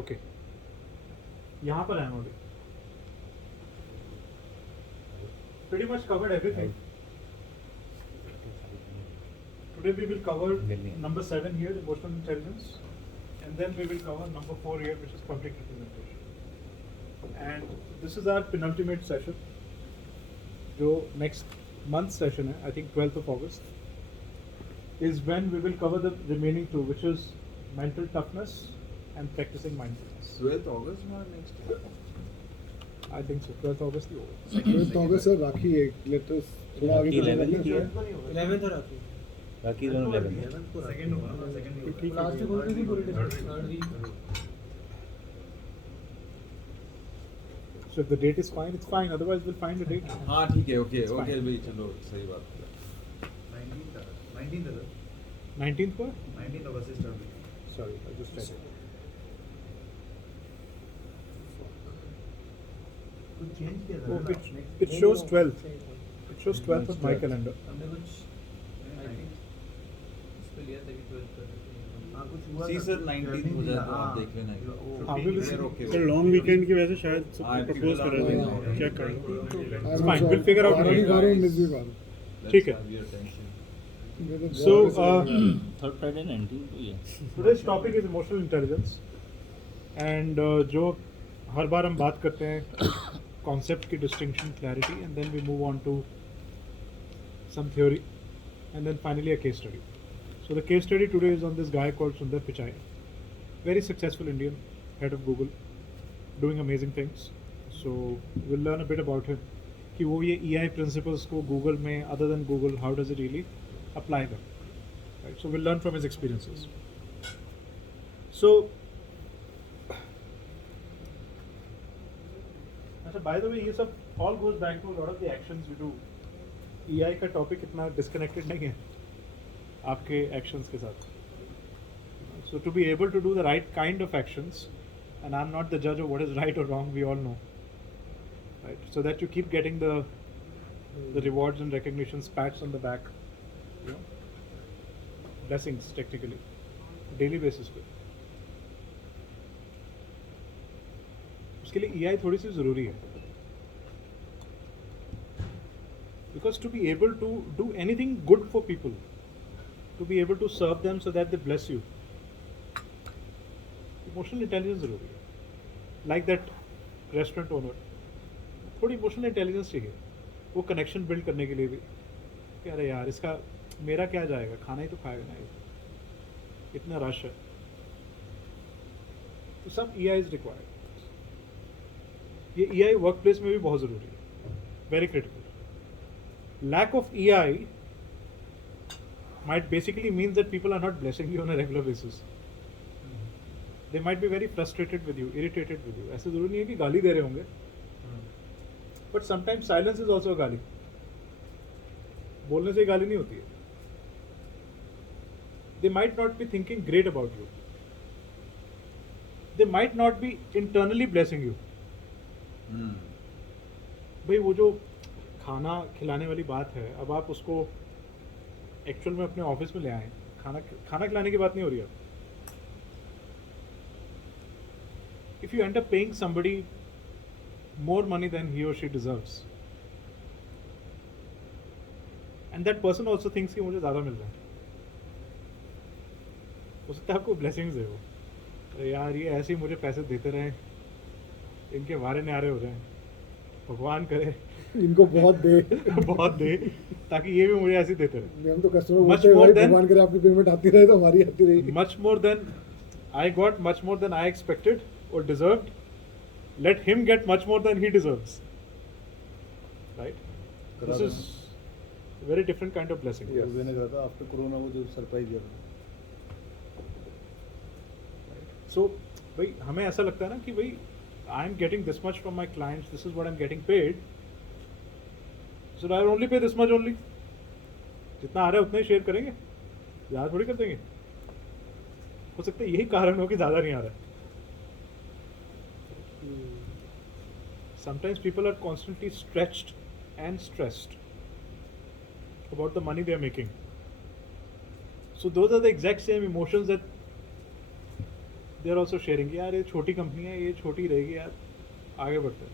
Okay. यहाँ पर है only. Pretty much covered everything. Today we will cover number 7 here, emotional intelligence, and then we will cover number 4 here, which is public representation. And this is our penultimate session. जो next month session है, I think 12th of August, is when we will cover the remaining two, which is mental toughness and practicing mindfulness. 12th August or next year? I think so. 12th August ही होगा. 12th August sir राखी है. Let us थोड़ा आगे बढ़ते हैं. 11th और राखी. बाकी दोनों 11 second होगा सेकंड. ठीक है. लास्ट को भी पूरी discussion. So if the date is fine, it's fine. Otherwise, we'll find a date. हाँ ठीक है. Okay It's okay fine. भाई चलो सही बात है. 19th 19th को? 19th August से start. Sorry, I just checked. कुछ चेंज किया था. Oh, it shows 12th. It shows 12th on my calendar. हमने कुछ इस पे लिया था कि 12th का. हां कुछ हुआ. See sir 19th हो जाए तो आप देख लेना. हाँ, we will see. Okay. Sir long weekend की वजह से शायद हाँ, प्रपोज कर रहे थे. चेक कर It's fine. We'll figure out. आने वाला हूँ, मिस भी वाला. ठीक है. Let's have your attention. So, third Friday 19 को ही है. today's topic is emotional intelligence. And जो हर बार हम बात करते हैं concept की distinction, clarity, and then we move on to some theory, and then finally a case study. So the case study today is on this guy called Sundar Pichai, very successful Indian, head of Google, doing amazing things. So we'll learn a bit about him. कि वो ये EI principles को Google में, other than Google, how does it really apply them? Right. So we'll learn from his experiences. So, by the way, ये सब all goes back to a lot of the actions we do. EI का topic इतना disconnected नहीं है आपके actions के साथ. So to be able to do the right kind of actions, and I'm not the judge of what is right or wrong, we all know, right? So that you keep getting the rewards and recognitions, pats on the back, you know, blessings technically, daily basis पे. उसके लिए EI थोड़ी सी ज़रूरी है. Because to be able to do anything good for people, to be able to serve them so that they bless you, emotional intelligence ज़रूरी है. Like that restaurant owner, थोड़ी emotional intelligence चाहिए. वो connection build करने के लिए भी कि अरे यार इसका मेरा क्या जाएगा, खाना ही तो खाएगा ना ये, इतना रश है. तो सब EI is required. ये EI वर्क प्लेस में भी बहुत ज़रूरी है, very critical. Lack of EI might basically means that people are not blessing you on a regular basis. They might be very frustrated with you, irritated with you. ऐसे ज़रूरी नहीं है कि गाली दे रहे होंगे, but sometimes silence is also a गाली. बोलने से गाली नहीं होती है. They might not be thinking great about you. They might not be internally blessing you. भाई वो जो खाना खिलाने वाली बात है, अब आप उसको एक्चुअल में अपने ऑफिस में ले आए, खाना खिलाने की बात नहीं हो रही है. If you end up paying somebody more money then he और she deserves, and that person also thinks कि मुझे ज़्यादा मिल रहा है, हो सकता है आपको ब्लेसिंग्स है वो. अरे यार ये ऐसे ही मुझे पैसे देते रहें, इनके वारे न्यारे हो रहे हैं, भगवान करे इनको बहुत दे. बहुत दे ताकि ये भी मुझे ऐसे ही देते रहे. हम तो कस्टमर Much बोलते हैं more भाई than- भगवान करे आपकी पेमेंट आती रहे तो हमारी आती रही. Much more than I got, much more than I expected or deserved. Let him get much more than he deserves. Right? This is a very different kind of blessing. मैंने कहा था आफ्टर कोरोना वो जो surprise दिया था. So, भाई हमें ऐसा लगता है ना कि भाई I am getting this much from my clients. This is what I am getting paid. So I will only pay this much only. जितना आ रहा है उतना ही शेयर करेंगे, ज़्यादा थोड़ी कर देंगे. हो सकता है यही कारण हो कि ज़्यादा नहीं आ रहा है. Sometimes people are constantly stretched and stressed about the money they are making. So those are the exact same emotions that they are also sharing यार ये छोटी कंपनी है, ये छोटी रहेगी यार, आगे बढ़ते हैं।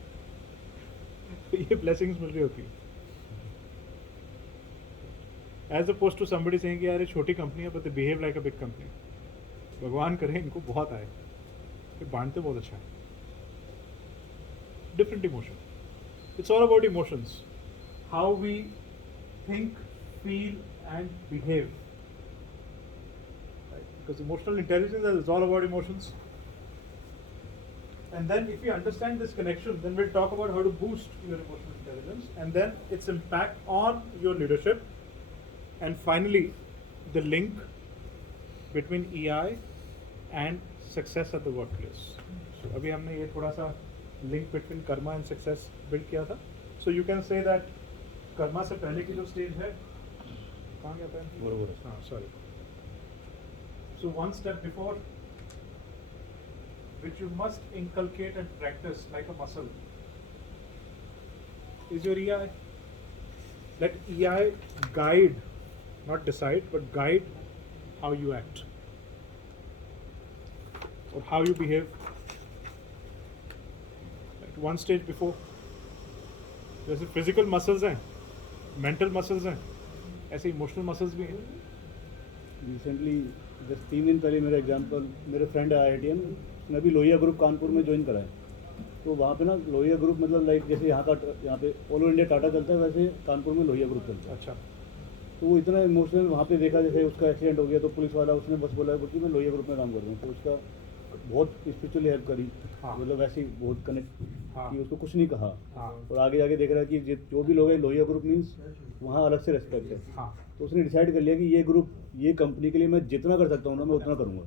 तो ये ब्लेसिंग्स मिल रही होती है, as oppose to somebody saying कि यार ये छोटी कंपनी है but they behave like a big company. भगवान करे इनको बहुत आए, ये बांटते बहुत अच्छा है। Different emotion, it's all about emotions, how we think, feel and behave, right? Because emotional intelligence is all about emotions. And then if you understand this connection, then we'll talk about how to boost your emotional intelligence and then its impact on your leadership, and finally the link between EI and success at the workplace. So अभी हमने ये थोड़ा सा link between karma and success build किया था. So you can say that Karma से पहले की जो स्टेज है, कहाँ गया पेन? हाँ sorry. So one step before, which you must inculcate and practice like a muscle, is your EI. Let EI guide, not decide, but guide how you act or how you behave. Like one stage before, जैसे physical muscles हैं, mental muscles हैं, ऐसे emotional muscles भी हैं. Recently just 3 दिन पहले मेरा example, मेरे फ्रेंड है IITM, उसने अभी लोहिया ग्रुप कानपुर में ज्वाइन करा है. तो वहाँ पे ना लोहिया ग्रुप मतलब लाइक जैसे यहाँ पे ऑल ओवर इंडिया टाटा चलता है, वैसे कानपुर में लोहिया ग्रुप चलता है. अच्छा. तो वो इतना इमोशनल वहाँ पे देखा, जैसे उसका एक्सीडेंट हो गया तो पुलिस वाला उसने बस बोला कि मैं लोहिया ग्रुप में काम कर रहा हूँ. तो उसका बहुत स्पिरिचुअली हेल्प करी. हाँ. मतलब वैसे ही बहुत कनेक्ट हाँ. कि उसको कुछ नहीं कहा. हाँ. और आगे जाके देख रहा है कि जो भी लोग हैं लोहिया ग्रुप मीन्स वहाँ अलग से रेस्पेक्ट है. हाँ. तो उसने डिसाइड कर लिया कि ये ग्रुप, ये कंपनी के लिए मैं जितना कर सकता हूँ ना मैं उतना करूँगा.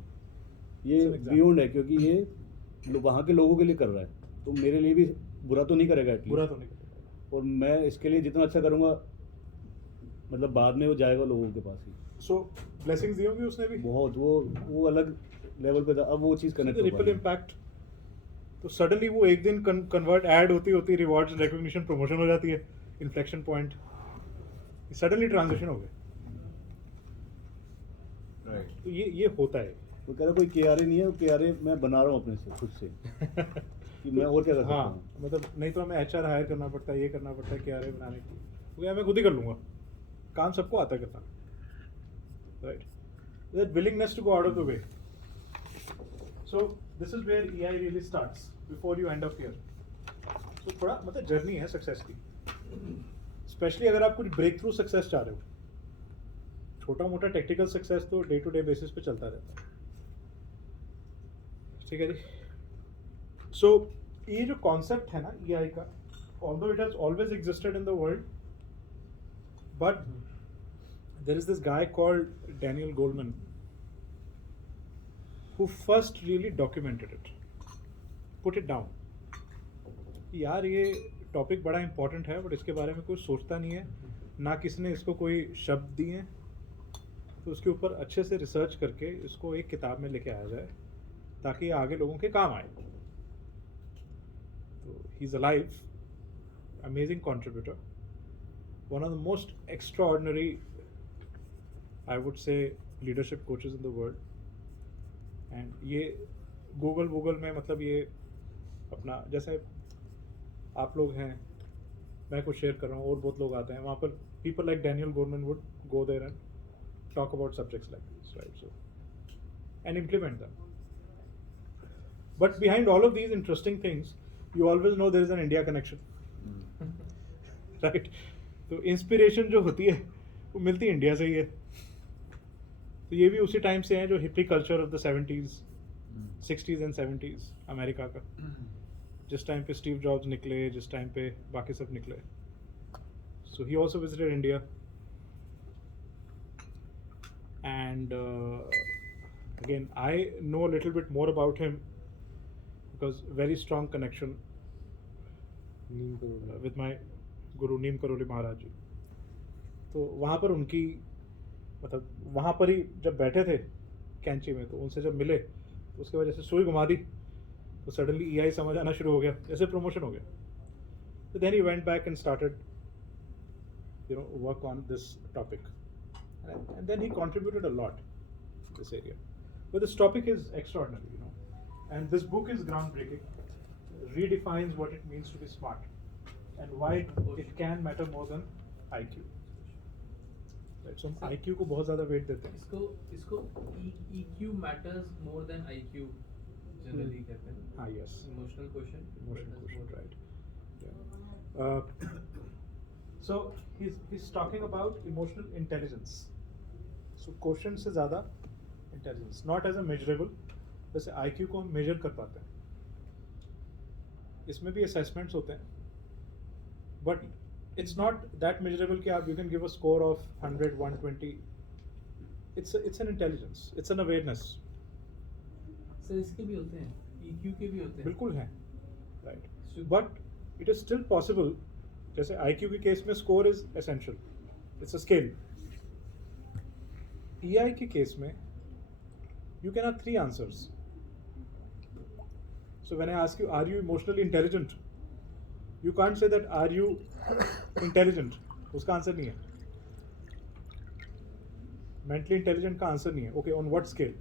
ये बियॉन्ड है क्योंकि ये वहाँ के लोगों के लिए कर रहा है, तो मेरे लिए भी बुरा तो नहीं करेगा एटलीस्ट. बुरा तो नहीं करेगा. और मैं इसके लिए जितना अच्छा करूँगा, मतलब बाद में वो जाएगा लोगों के पास ही. सो ब्लेसिंग्स दी होंगी उसने भी बहुत वो अलग लेवल पे था. अब वो चीज़ कनेक्ट हो रिपल पाई. इम्पैक्ट. तो सडनली वो एक दिन कन्वर्ट ऐड होती होती रिवॉर्ड्स रिकॉग्निशन प्रमोशन हो जाती है, इन्फ्लेक्शन पॉइंट, सडनली ट्रांजिशन हो गया. राइट. तो ये होता है. वो कह रहा कोई KRA नहीं है, वो KRA मैं बना रहा हूँ अपने से खुद से कि मैं और क्या कर सकता हाँ, हूँ. मतलब नहीं तो हमें HR हायर करना पड़ता है, ये करना पड़ता है KRA बनाने के लिए. वो क्या, मैं खुद ही कर लूँगा, काम सबको आता है करना. Right. That willingness to go out of the way. So this is where EI really starts before you end up here. So थोड़ा मतलब जर्नी है सक्सेस की, स्पेशली अगर आप कुछ ब्रेक थ्रू सक्सेस चाह रहे हो. छोटा मोटा टेक्निकल सक्सेस तो डे टू डे बेसिस पे चलता रहता है. ठीक है जी. सो ये जो कॉन्सेप्ट है ना EI का, although it has always existed in the world, but there is this guy called Daniel Goleman who first really documented it, put it down. यार ये टॉपिक बड़ा इंपॉर्टेंट है बट इसके बारे में कोई सोचता नहीं है, ना किसी ने इसको कोई शब्द दिए हैं. तो उसके ऊपर अच्छे से रिसर्च करके इसको एक किताब में लेके आया जाए ताकि ये आगे लोगों के काम आए. तो he is alive, amazing contributor, one of the most extraordinary I would say leadership coaches in the world. And ये गूगल में मतलब ये अपना जैसे आप लोग हैं, मैं कुछ शेयर कर रहा हूँ और बहुत लोग आते हैं वहाँ पर. People like Daniel Goleman would go there and talk about subjects like this, right? So and implement them. But behind all of these interesting things you always know there is an India connection, right? तो inspiration जो होती है वो मिलती India से ही है. तो ये भी उसी टाइम से हैं जो hippie culture of the 70s, 60s and 70s America का, जिस टाइम पे स्टीव जॉब्स निकले, जिस टाइम पे बाकी सब निकले. So he also visited India and again I know little bit more about him because very strong connection with my guru Neem Karauli महाराज जी. तो वहाँ पर उनकी मतलब वहाँ पर ही जब बैठे थे कैंची में, तो उनसे जब मिले तो उसके वजह से सुई घुमा दी, तो सडनली EI समझ आना शुरू हो गया, जैसे प्रमोशन हो गया. तो then he went back and started work on this topic and then he contributed a lot this area. But this topic is extraordinary. And this book is groundbreaking, redefines what it means to be smart and why it can matter more than IQ. Right, so हम IQ को बहुत ज़्यादा weight देते हैं. इसको EQ matters more than IQ generally कहते हैं. Ah, yes. Emotional quotient. Emotional quotient, right. Yeah. So he's talking about emotional intelligence. So quotient से ज़्यादा intelligence, not as a measurable. जैसे IQ को हम measure कर पाते हैं. इसमें भी assessments होते हैं. But it's not that measurable कि आप you can give a score of 100, 120. It's an intelligence. It's an awareness. Sir इसके भी होते हैं, EQ के भी होते हैं. बिल्कुल हैं. Right. But it is still possible. जैसे IQ के केस में score is essential. It's a scale. EI के केस में you can have 3 answers. So when I ask you, are you emotionally intelligent? You can't say that, are you intelligent? उसका answer नहीं है. Mentally intelligent का answer नहीं है. Okay, on what scale?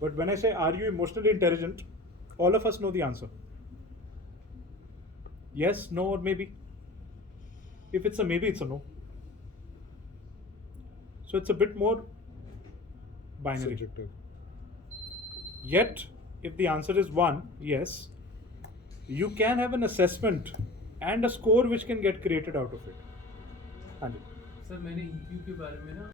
But when I say, are you emotionally intelligent? All of us know the answer. Yes, no, or maybe. If it's a maybe, it's a no. So it's a bit more binary. Subjective. Yet, if the answer is 1, yes, you can have an assessment and a score which can get created out of it. हाँ जी. Sir मैंने EQ के बारे में ना